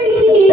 在心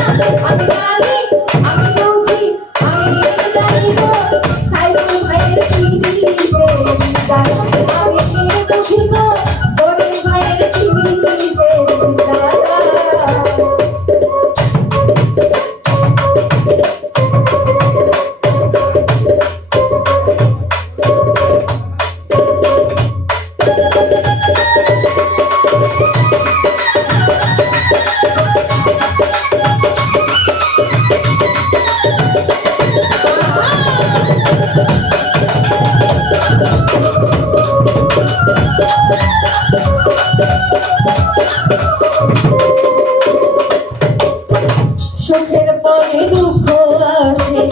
Gracias. মনে দুঃখ আসে।